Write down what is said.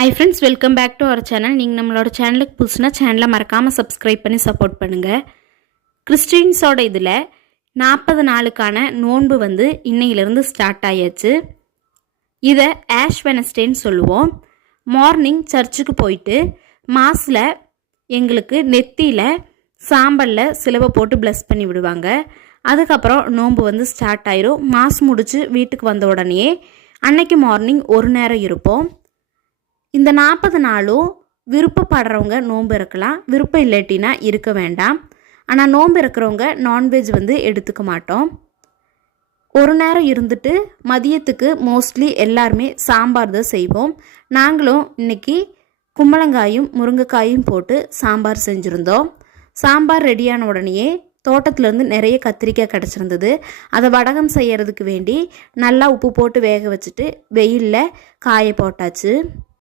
Hi friends, welcome back to our channel. நீங்கள் நம்மளோட சேனலுக்கு புதுசுனா சேனலை மறக்காமல் சப்ஸ்கிரைப் பண்ணி சப்போர்ட் பண்ணுங்கள். கிறிஸ்டின்ஸோட இதில் 40 நாளுக்கான நோன்பு இன்னையிலேருந்து ஸ்டார்ட் ஆயாச்சு. இதை ஆஷ் வெனஸ்டேன்னு சொல்லுவோம். மார்னிங் சர்ச்சுக்கு போயிட்டு மாஸில் எங்களுக்கு நெத்தியில் சாம்பலில் சிலுவை போட்டு ப்ளஸ் பண்ணி விடுவாங்க. அதுக்கப்புறம் நோன்பு ஸ்டார்ட் ஆயிரும். மாஸ் முடித்து வீட்டுக்கு வந்த உடனே அன்னைக்கு மார்னிங் ஒரு நேரம் இருப்போம். இந்த 40 நாளும் விருப்பப்படுறவங்க நோன்பு இருக்கலாம், விருப்பம் இல்லாட்டினா இருக்க வேண்டாம். ஆனால் நோன்பு இருக்கிறவங்க நான்வெஜ் எடுத்துக்க மாட்டோம். ஒரு நேரம் இருந்துட்டு மதியத்துக்கு மோஸ்ட்லி எல்லாருமே சாம்பார் தான் செய்வோம். நாங்களும் இன்னைக்கு கும்பளங்காயும் முருங்கைக்காயும் போட்டு சாம்பார் செஞ்சுருந்தோம். சாம்பார் ரெடியான உடனேயே தோட்டத்துலேருந்து நிறைய கத்திரிக்காய் கிடச்சிருந்தது. அதை வடகம் செய்யறதுக்கு வேண்டி நல்லா உப்பு போட்டு வேக வச்சுட்டு வெயிலில் காய போட்டாச்சு.